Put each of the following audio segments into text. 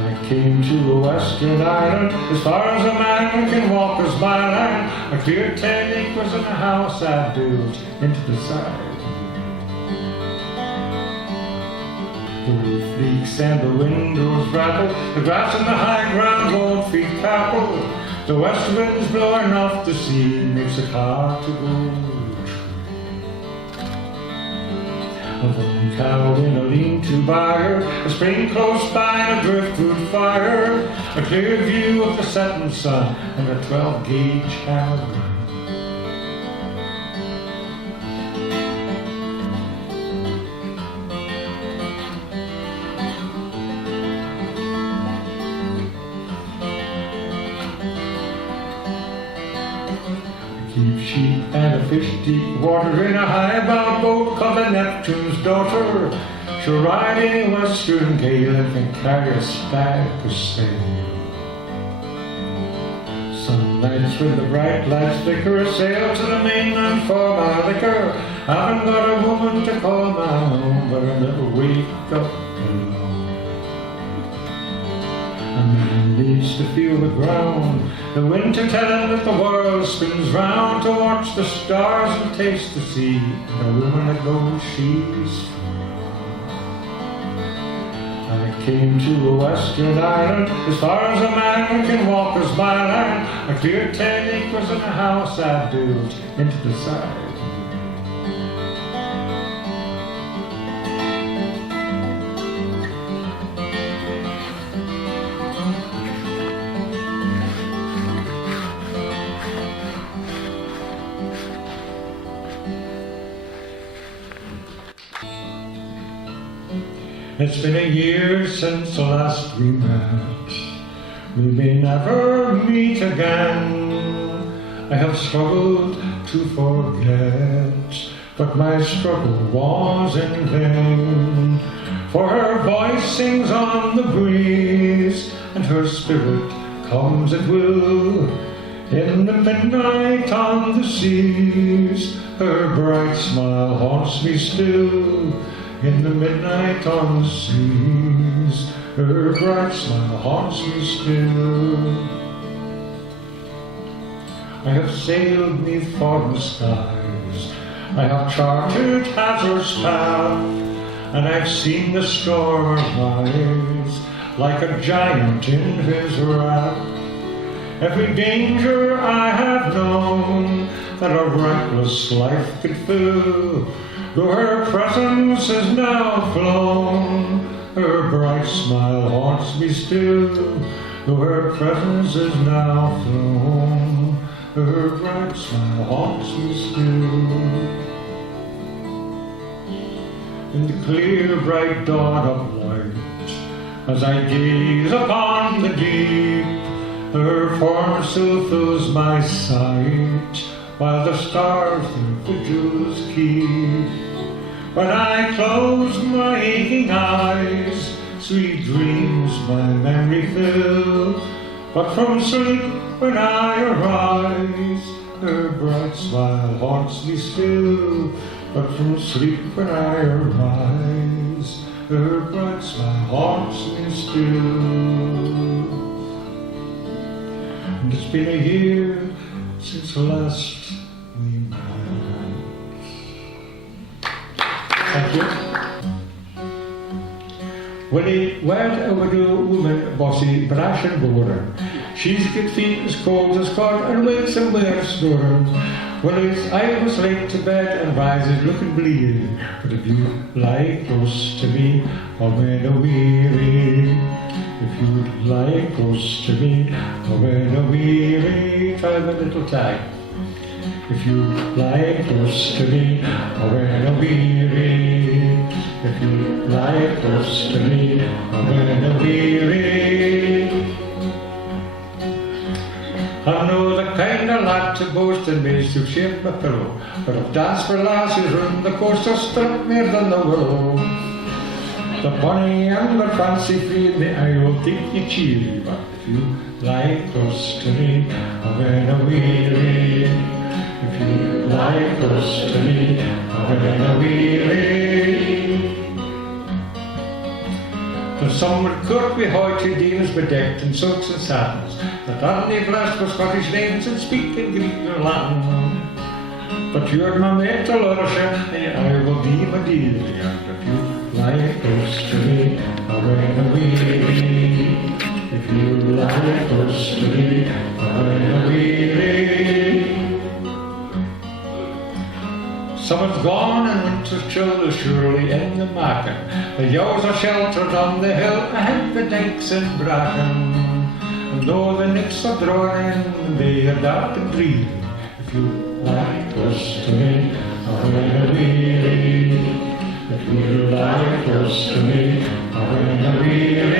I came to a western island, as far as a man can walk as my land. I cleared 10 acres and a house I built into the side. The roof leaks and the windows rattle, the grass on the high ground won't feed cattle. The west wind's blowing off the sea, makes it hard to go. A lone cow in a lean-to byre, a spring close by and a driftwood fire, a clear view of the setting sun and a 12-gauge hammered gun. Keep sheep and a fish deep water in a high-bound boat called the Neptune's Daughter. She'll ride any western gale and can carry a stack of sail. Some nights when the bright lights flicker, a sail to the mainland for my liquor. I haven't got a woman to call my own, but I never wake up alone. A man needs to feel the ground, the wind to tell him that the world spins round, to watch the stars and taste the sea, and a woman that knows she's free. I came to a western island, as far as a man can walk as my land. I cleared 10 acres and a house I built into the side. It's been a year since the last we met. We may never meet again. I have struggled to forget, but my struggle was in vain. For her voice sings on the breeze, and her spirit comes at will. In the midnight on the seas, her bright smile haunts me still. In the midnight on the seas, her bright smile haunts me still. I have sailed 'neath foreign skies, I have charted Hazard's path, and I've seen the storm arise like a giant in his wrath. Every danger I have known that a reckless life could fill, though her presence is now flown, her bright smile haunts me still. Though her presence is now flown, her bright smile haunts me still. In the clear bright dawn of light, as I gaze upon the deep, her form still fills my sight, while the stars their vigils keep. When I close my aching eyes, sweet dreams my memory fill. But from sleep when I arise, her bright smile haunts me still. But from sleep when I arise, her bright smile haunts me still. And it's been a year since last we met. Thank you. Willie wed a widow woman, bossy, brash and boring. She's got feet as cold as cod and wakes and wears snoring. Willie's eye was late to bed and rises looking bleary. But if you lie close to me, I'll win a weary. If you'd lie close to me, I'll win a weary. Try the little tag. If you lie close to me, I'll win a weary. If you lie close to me, I'll win a weary. I know the kind of lad to boast and maze to shape my pillow, but I've danced for lassies round the coast, so struck me than the willow. The bonny and the fancy free, the eye will keep you cheery, but if you lie close to me, I'll win a weary. If you lie close to me, I'll win a weary. The summer could be hoity deals bedecked in silks and satins, that only blessed with Scottish names and speaking Greek or Latin. But you're my mate to lordship, and I will be my dear, and if you lie close to me, I'll run away. If you lie close to me, I'll run away. Summer's gone and winter's chill is surely in the making. The yowes are sheltered on the hill ahead the dykes and bracken. And though the nicks are drawn in, they are dark and dreary. If you lie close to me, I'll run away. If you lie close to me, I'll run away.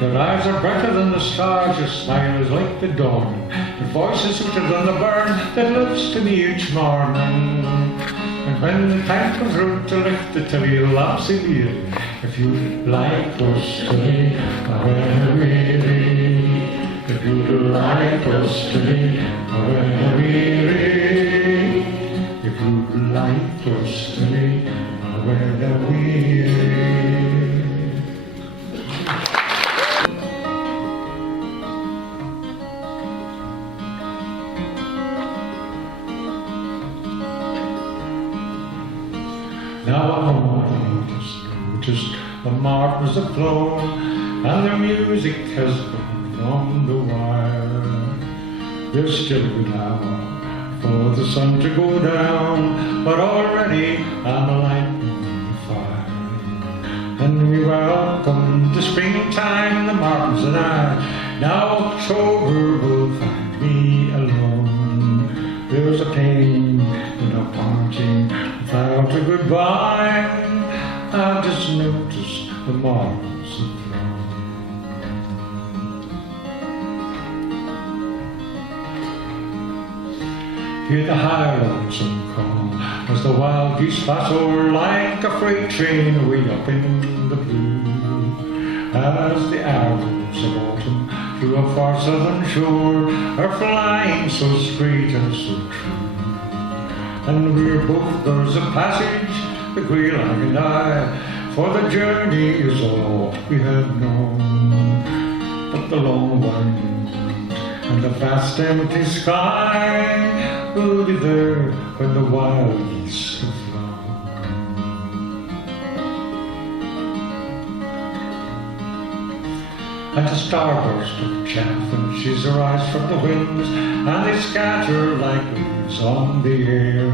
Your eyes are brighter than the stars, your smile is like the dawn. Your voice is sweeter than the burn that lives to me each morning. And when the time comes round to lift the tilly, you'll laugh so dear. If you lie close to me, I'll run away. If you lie close to me, I'll run away. If you lie close to me, I'll run away. Now I noticed the martins have flown, and their music has come from the wire. There's still an hour for the sun to go down, but already I'm lighting the fire. And we welcome the springtime and the martins and I. Now October will find me alone. There's a pain in a parting without a goodbye. I just noticed the martins have flown. Hear the high lonesome call as the wild geese pass over like a freight train way up in the blue. As the arrows of autumn through a far southern shore are flying so straight and so true. And we're both birds of passage, the grey lag and I, for the journey is all we have known. But the long wind and the vast empty sky will be there when the wild geese have flown. And a starburst of chaff and she's arise from the winds, and they scatter like leaves on the air.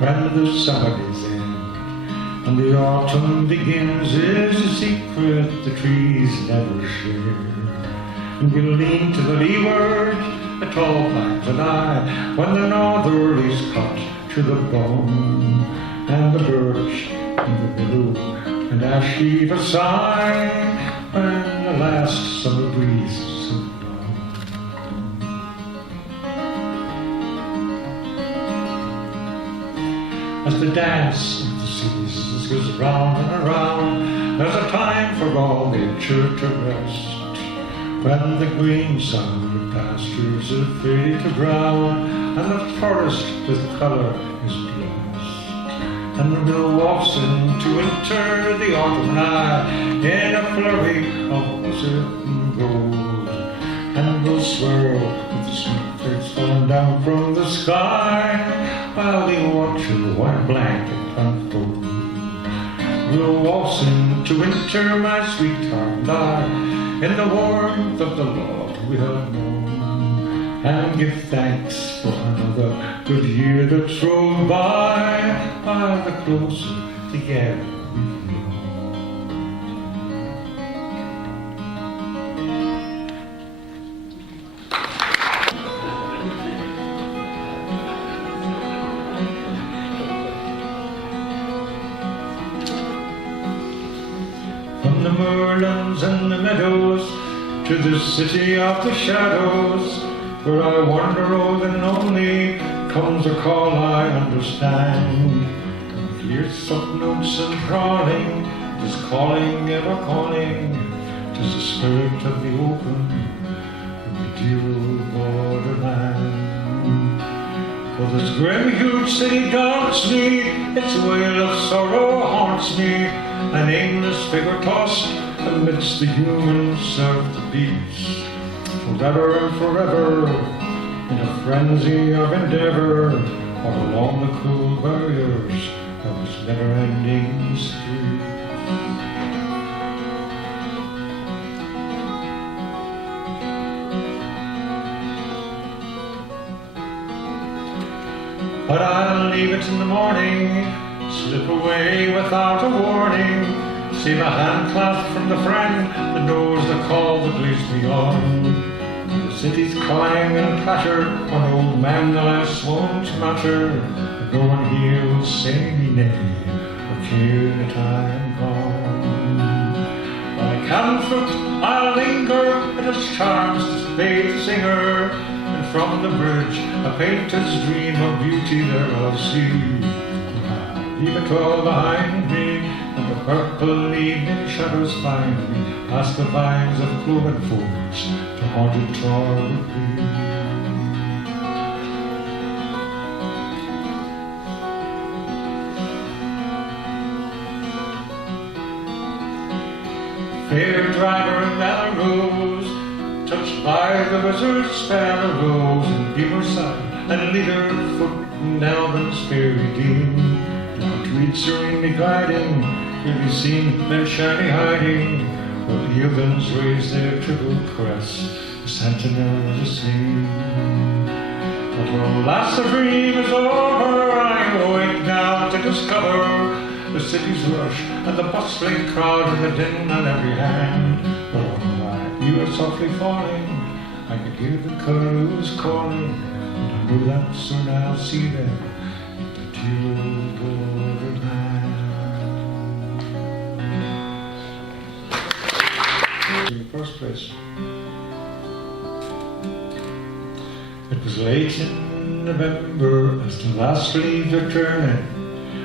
When the summer days end and the autumn begins, is a secret the trees never share. And we'll lean to the leeward, a tall plant and I, when the northerly's cut to the bone, and the birch in the willow and ash heave a sigh when the last summer breezes have blown. As the dance of the seasons goes round and around, there's a time for all nature to rest. When the green sunlit pastures are faded to brown, and the forest with colour is blessed, and we'll waltz into winter, the autumn nigh, in a flurry of certain gold, and we'll swirl with the sweet flakes falling down from the sky, while we watch your white blanket unfold. We'll waltz into winter, my sweetheart and I, in the warmth of the Lord we have known, and give thanks for another good year that's rolled by, the closer together we've grown. From the moorlands and the meadows to the city of the shadows, where I wander old and lonely, comes a call I understand. And clear sub-notes and crawling, tis calling, ever calling, tis the spirit of the open, from the dear old borderland. For this grim huge city daunts me, its wail of sorrow haunts haunts me, an aimless figure tossed amidst the human surf that beats. Forever and forever, in a frenzy of endeavor, all along the cruel barriers of this never-ending street. But I'll leave it in the morning, slip away without a warning, save a hand clasp from the friend that knows the call that leads me on. The city's clang and clatter, one old man the last won't matter, and no one here will say me nay, or care that I'm gone. By cabin foot I'll linger, it has charms to bathe the singer, and from the bridge a painter's dream of beauty there I'll see. I'll leave it all behind me, and the purple evening shadows find me, past the vines of cloven folds to haunted Tor with thee. Fair driver in Melrose, touched by the wizard's spell, arose in Beamerside and leader foot in Albin's fairy dean. Now tweed serenely gliding, you'll be seen men shyly hiding, while the Eagles raise their triple crest, the sentinels are seen. But alas, the dream is over, I awake now to discover the city's rush and the bustling crowd and the din on every hand. But you are softly falling, I could hear the curlews calling, and I know that soon I'll see them in the dear old borderland. In the first place, it was late in November as the last leaves are turning.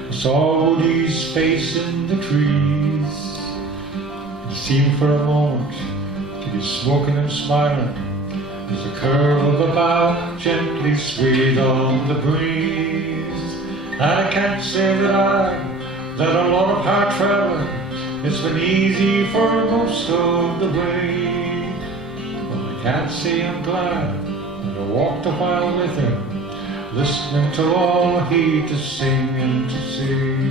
I saw Woody's face in the trees. It seemed for a moment to be smoking and smiling as the curve of a bough gently swayed on the breeze. And I can't say that I've done a lot of hard traveling. It's been easy for most of the way. But I can't say I'm glad that I walked a while with him, listening to all he had to sing and to say.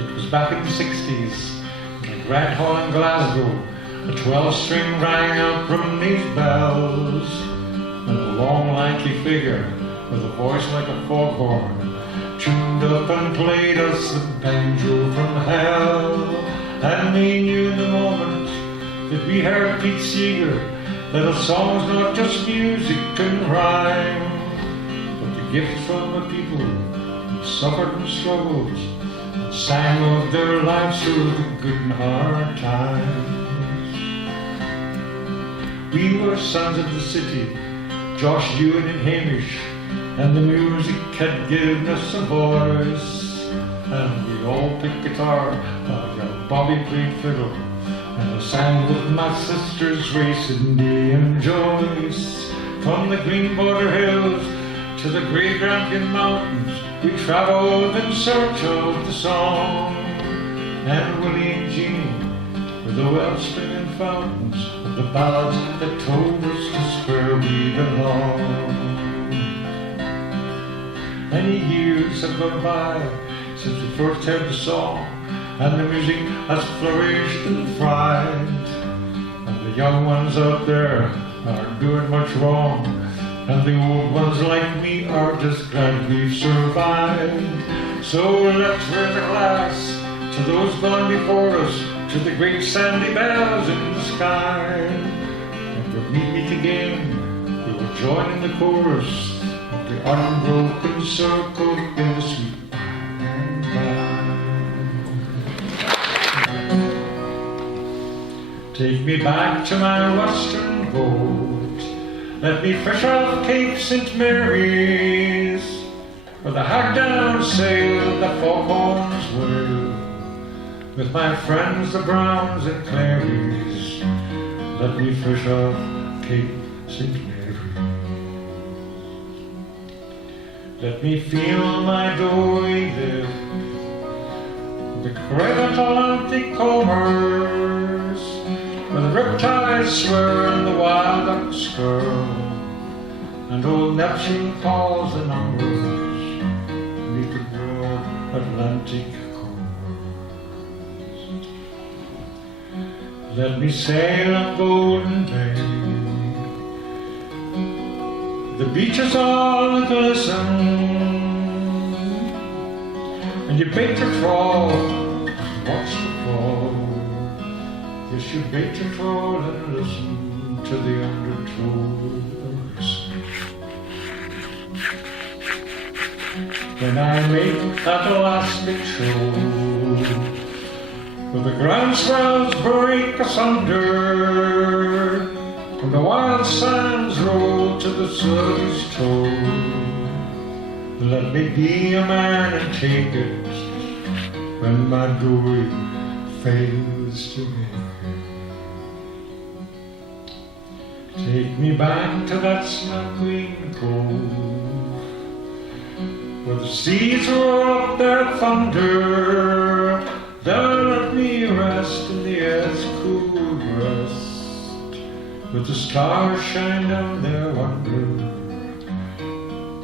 It was back in the 60s, in the Grand Hall in Glasgow, a 12-string rang out from these bells, and a long lanky figure with a voice like a foghorn tuned up and played us the banjo from hell. And we knew in the moment that we heard Pete Seeger, that a song's not just music and rhyme, but the gift from the people who suffered and struggled and sang of their lives through the good and hard times. We were sons of the city, Josh, Ewan and Hamish, and the music had given us a voice. And we all picked guitar while young Bobby played fiddle, and I sang with my sisters racing Day and Joyce. From the green border hills to the great Grampian mountains, we travelled in search of the song. And Willie and Jeanie were the wellspring and fountains of the ballads that told us just where we belong. Many years have gone by since we first heard the song, and the music has flourished and thrived, and the young ones out there aren't doing much wrong, and the old ones like me are just glad we've survived. So let's raise a glass to those gone before us, to the great sandy bells in the sky, and when we meet again we will join in the chorus of the unbroken circle in the sweet by and by. Take me back to my western boat, let me fish off Cape St. Mary's, where the hagdown sailed, the foghorns wail, with my friends the Browns and Clarys. Let me fish off Cape St. Mary's. Let me feel my dory there, Red Atlantic combers, where the riptides swirl and the wild ducks skirl, and old Neptune calls the numbers beneath the broad Atlantic combers. Let me sail on Golden Bay, the beaches all glisten, and you bait your trawl, watch the fall. Yes, you bait your trawl and listen to the undertows. When I make that last big show, where the grand swells break asunder, and the wild sands roll to the surface toe, let me be a man and take it when my dory fails to make it. Take me back to that snug green cove, where the seas roll up their thunder. There let me rest in the air's cool breast, with the stars shine down their wonder,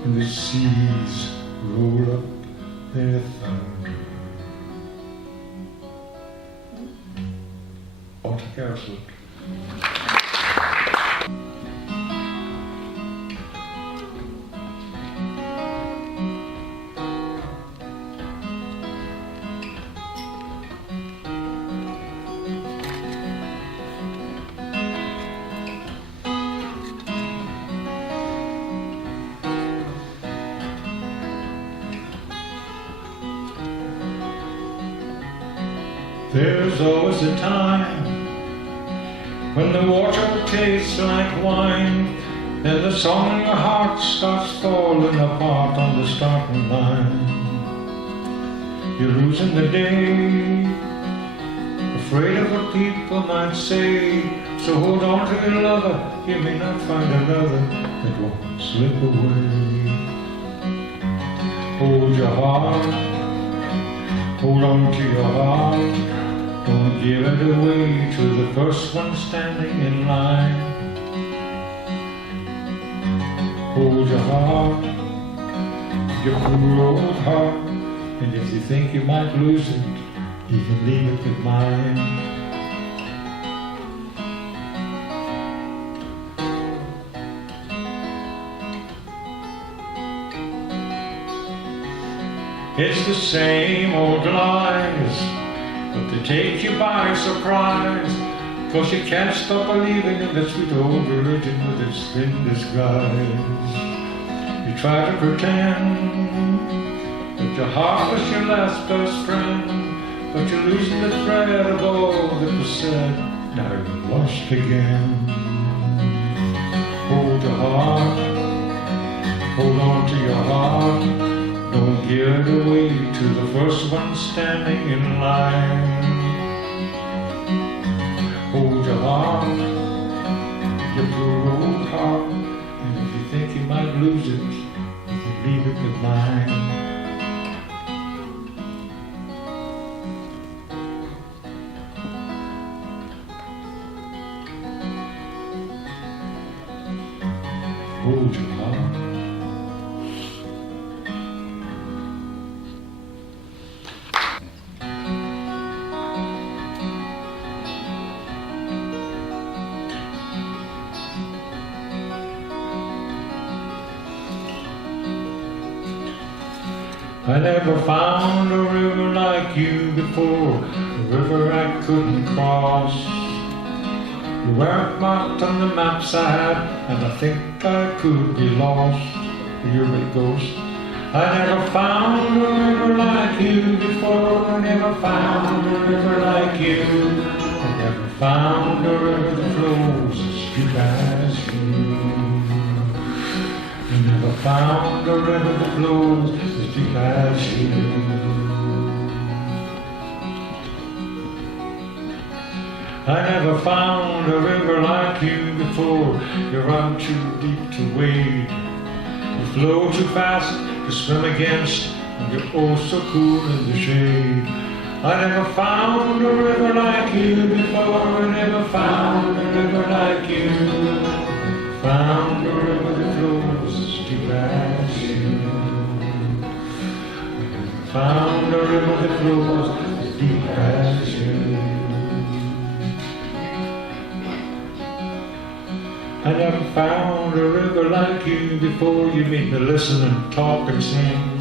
and the seas roll up their thunder. On to Carolyn. There's always a time when the water tastes like wine, and the song in your heart starts falling apart on the starting line. You're losing the day, afraid of what people might say, so hold on to your lover, you may not find another that won't slip away. Hold your heart, hold on to your heart, don't give it away to the first one standing in line. Hold your heart, your poor old heart, and if you think you might lose it, you can leave it with mine. It's the same old lies, but they take you by surprise, 'cause you can't stop believing in the sweet old religion with its thin disguise. You try to pretend that your heart was your last best friend, but you're losing the thread of all that was said, now you're lost again. Hold your heart, hold on to your heart, don't give it away to the first one standing in line. Hold your heart, your poor old heart, and if you think you might lose it, you can leave it with mine. Hold your heart. I never found a river like you before, a river I couldn't cross. You weren't marked on the maps I had, and I think I could be lost. You're my ghost. I never found a river like you before, I never found a river like you. I never found a river that flows as deep as you. I never found a river that flows as deep as you. I never found a river like you before. You run too deep to wade, you flow too fast to swim against, and you're oh so cool in the shade. I never found a river like you before. I never found a river like you. Found a river that flows deep as you. I never found a river that flows deep as you. I never found a river like you before. You made me listen and talk and sing.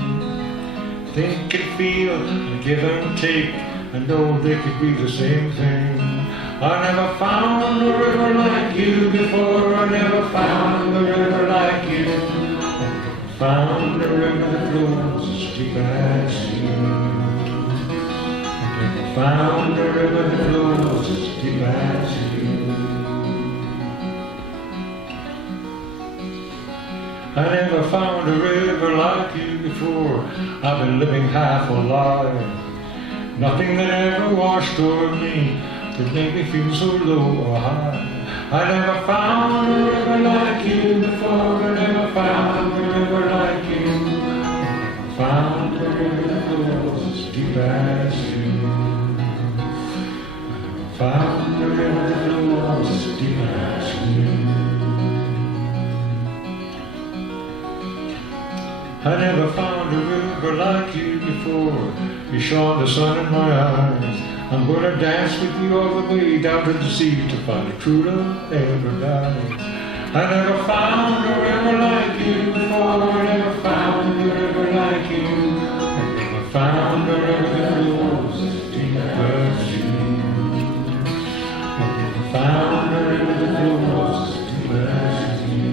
Think and feel and give and take. I know they could be the same thing. I never found a river like you before. I never found a river like you. I never found a river that flows as deep as you. I never found a river that flows as deep as you. I never found a river like you before. I've been living half a lie. Nothing that ever washed over me that made me feel so low or high. I never found a river like you before. I never found a river like you. I never found a river that flows as deep as you. I never found a river that flows as deep as you. I never found a river like you before. You shone the sun in my eyes. I'm gonna dance with you all the way down to the sea to find a true love ever dies. I never found a river like you before. I never found a river like you. I never found a river that flows as deep as you. I never found a river that flows as deep as you.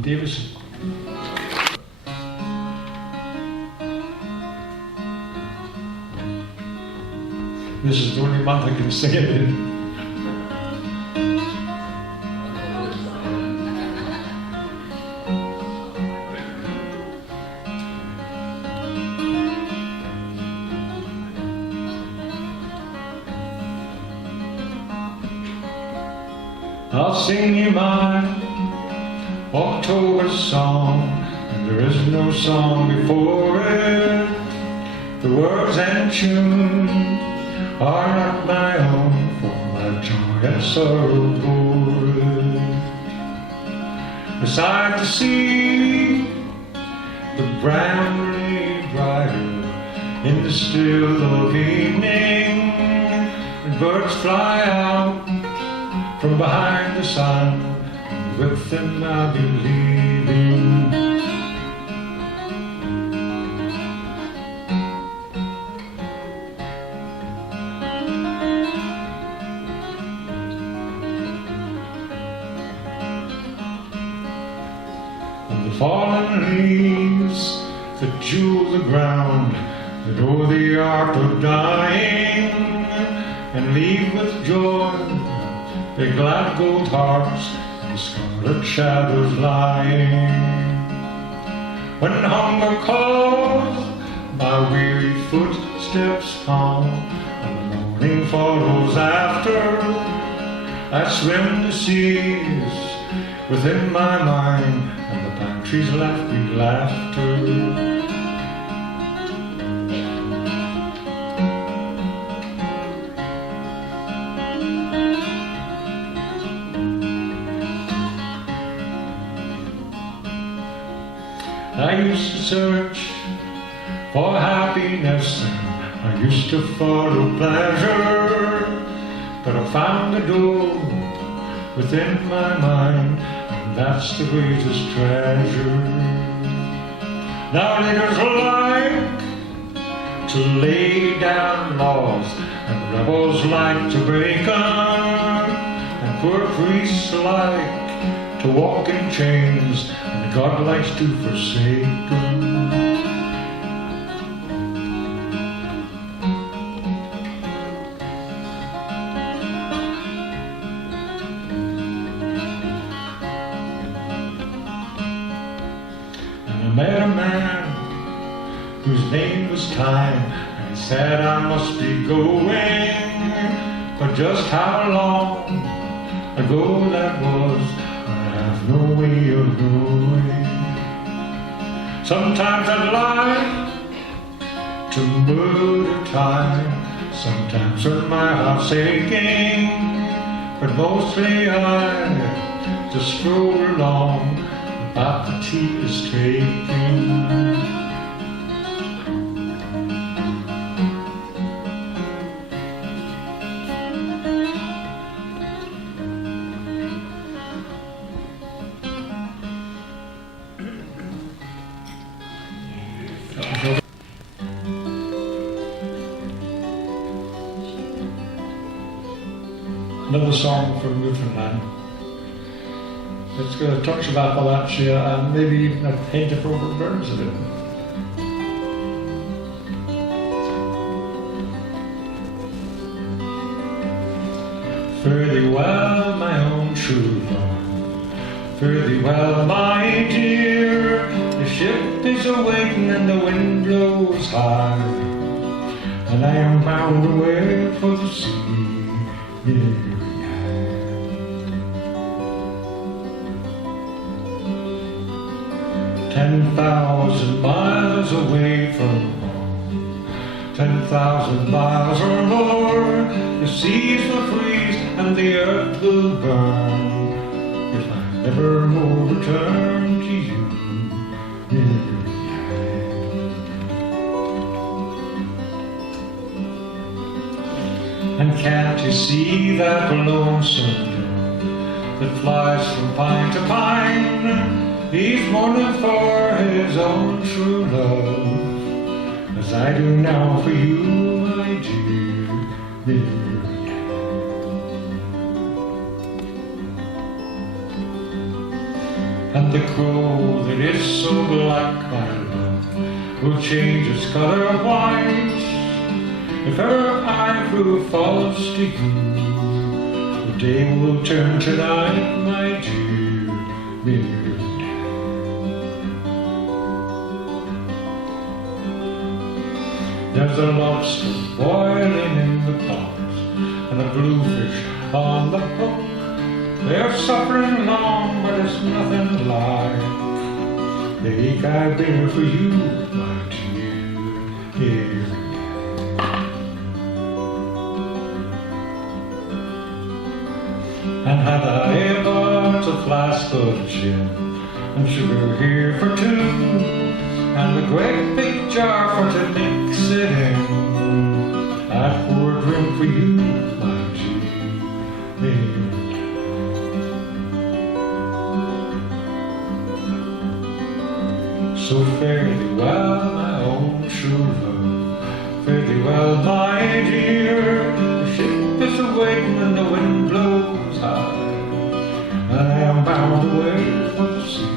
Davis. This is the only month I can sing it in. I'll sing you mine October song, and there is no song before it. The words and tune are not my own, for my joy and sorrow for it. Beside the sea, the brand brighter in the still of evening, and birds fly out from behind the sun. With them I'll be leaving. And the fallen leaves that jewel the ground, that know the art of dying, and leave with joy their glad gold hearts, scarlet shadows lying. When hunger calls, my weary footsteps calm, and the morning follows after. I swim the seas within my mind, and the pine trees laugh with laughter. I used to search for happiness, and I used to follow pleasure, but I found the door within my mind, and that's the greatest treasure. Now leaders like to lay down laws, and rebels like to break them, and poor priests like to walk in chains, and God likes to forsake them. And I met a man whose name was Time, and he said I must be going, but just how long ago that was, I have no way of knowing. Sometimes I'd lie to murder time, sometimes when my heart's aching, but mostly I just stroll along about the tea is taking. Another song from Newfoundland. It talks about Appalachia and maybe even a hint of Robert Burns of it. Fare thee well, my own true love. Fare thee well, my dear. The ship is awaiting and the wind blows high, and I am bound away for the sea. Yeah. 10,000 miles away from home, 10,000 miles or more, the seas will freeze and the earth will burn if I never more return to you. And can't you see that lonesome dove that flies from pine to pine? He's mourning for his own true love, as I do now for you, my dear. And the crow that is so black, my love, will change its color white if ever I prove false to you. The day will turn to night, my dear. There's a lobster boiling in the pot and a bluefish on the hook. They're suffering long, but it's nothing like the ache I bear for you, my dear. And had I ever a flask of gin and sugar here for two, and a great big jar for to mix it in, I'd pour a drink for you, my dear. So fare thee well, my own true love, fare thee well, my dear. The ship is awaiting and the wind blows high, and I am bound away for the sea.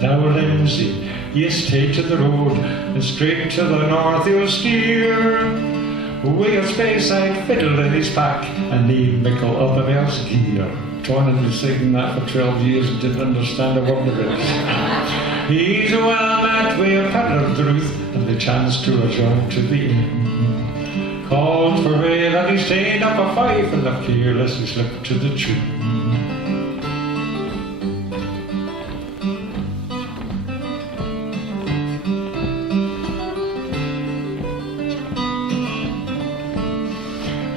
Now Lindsay, ye stay to the road, and straight to the north you'll steer. Wi' a space-side fiddle in his pack, and need mickle other else gear. Trying to sing that for 12 years and didn't understand a word of it. He's a well-met wi' a paddle of truth, and the chance to adjourn to the inn. Called for ale, and he stayed up a fife, and left careless he slipped to the tune.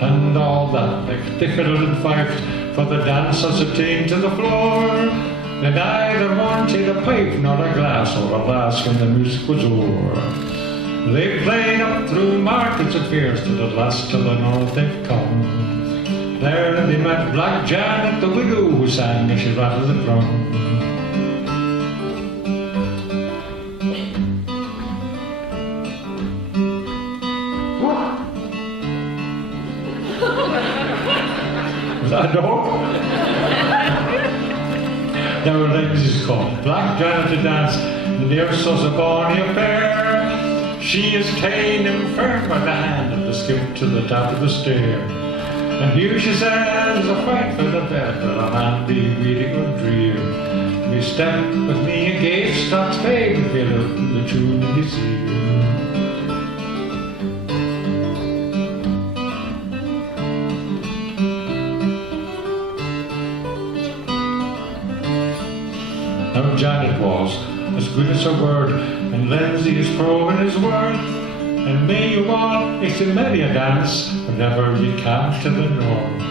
And all that they fiddled and fifed, for the dancers attained to the floor. They neither wanted a pipe nor a glass or a lass when the music was o'er. They played up through markets and fairs till at last to the north they've come. There they met Black Janet, the widow, who sang as she rattled the drum. Was that a dog? Now Lindsay's come, Black Janet to dance, the dear sus a bonny affair. She is ta'en him firm by the hand and to skip to the top of the stair. And here she says, a fight for the bed, but a man be really good drear. Me step with me a gay Scots babe, feel out the tune in his ear. Now Janet was as good as her word, and Lindsay is proven his worth. And may you all, it's in many a dance, but never ye come to the north.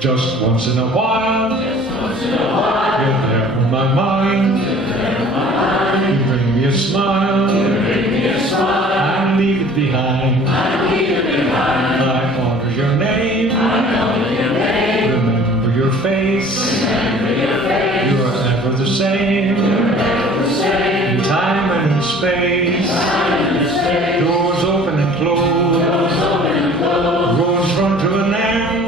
Just once in a while, you're there in my mind. You bring me a smile, and leave it behind. I honor your name, remember your face. You are ever the same, in time and in space. Doors open and close, roads run to an end.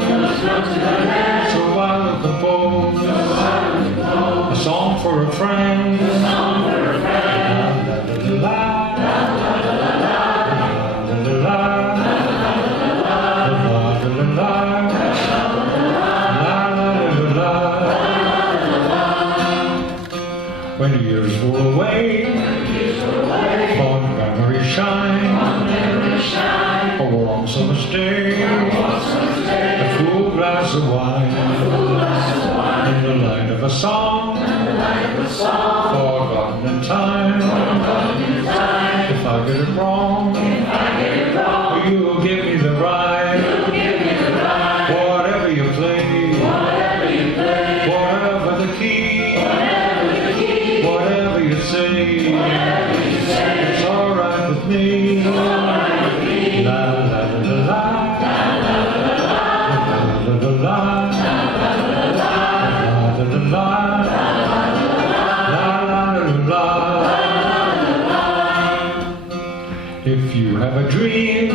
So I'll compose a song for a friend. When years roll away, fond memories shine. A warm summer's day, a cool glass of wine, in the light of a song, forgotten in time. If I get it wrong, you'll give me the right. Whatever you play, whatever the key, whatever you say, it's alright with me. La la la la la, la la la, if you have a dream,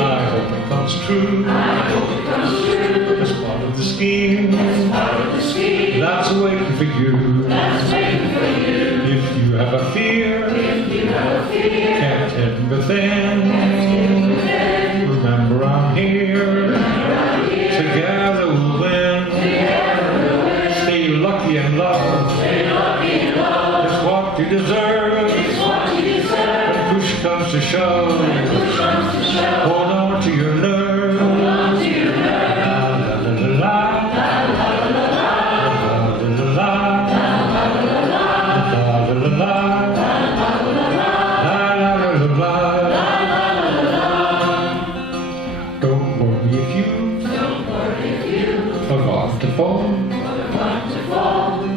I hope it comes true. As part of the scheme, that's waiting for you. If you have a fear, kept hidden within, remember I'm here. Together we'll win. Stay lucky and love. It's what you deserve. When push comes to shove, hold on to your nerve. La la la la, la la la, la la la, don't worry if you forgot to fall,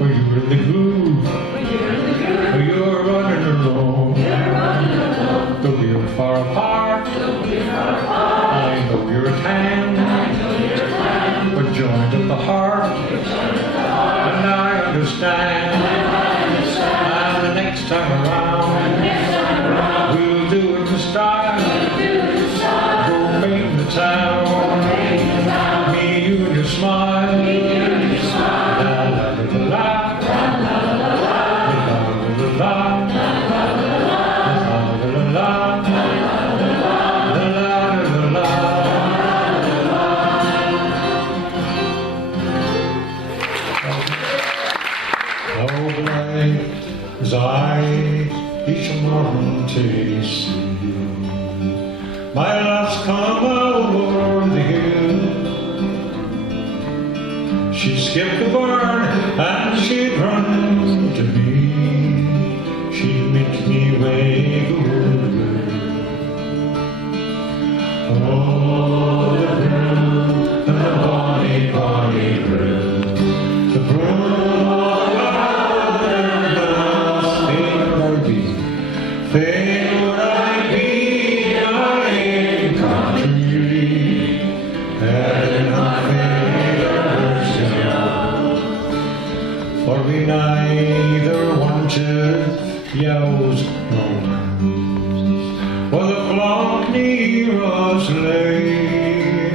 or you're in the groove, or you're running alone. Though you're far apart, I know you're at hand, but joined at the heart, and I understand. And the next time around, we'll do it in style. Go paint the town, me, you, and your smile. La la la la, la la la la, as I each morning taste you, my love's come over the hill. She'd skip the barn and she'd run to me. She'd make me wave the word. Oh, the broom and the bonny, bonny broom, the broom. Fain would I be my country, and in my favour's yellows rose, where the flock near us lay.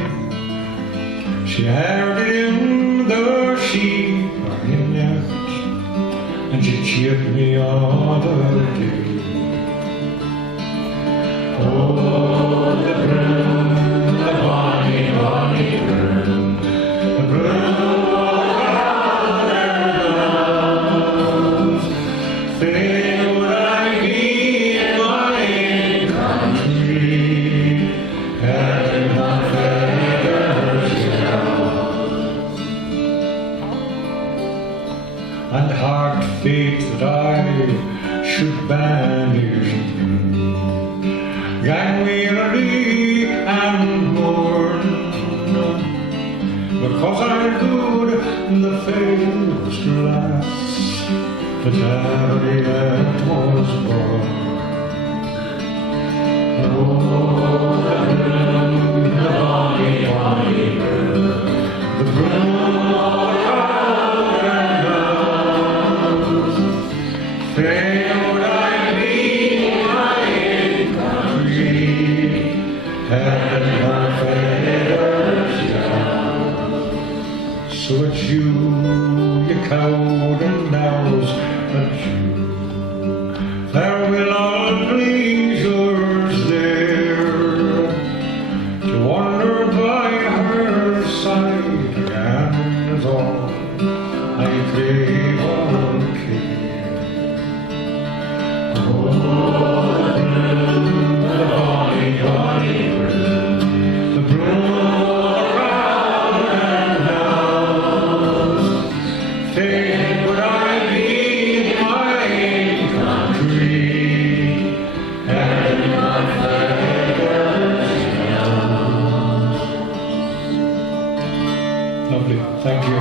She heard it in the sheep in nest, and she cheered me all the day. Oh, the broom, the bonny, bonny broom, the broom of Ireland. Fain would I be in my country, having my feathers down, and heart faith that I should banish through, gang wearily and mourn, because I good the fairest lass that ever yet was born. Oh, the broom, the bonny, bonny broom, the broom of Ireland. Fain would I be in my country, having my feathers down. So it's you cowed and now's a Jew. There will all pleasures there, to wander by her side again is all I crave or care. Oh, the broom, the bonny, bonny broom, the broom of Ireland knows. Fain would I be in my country, and my feathers down. Lovely, thank you.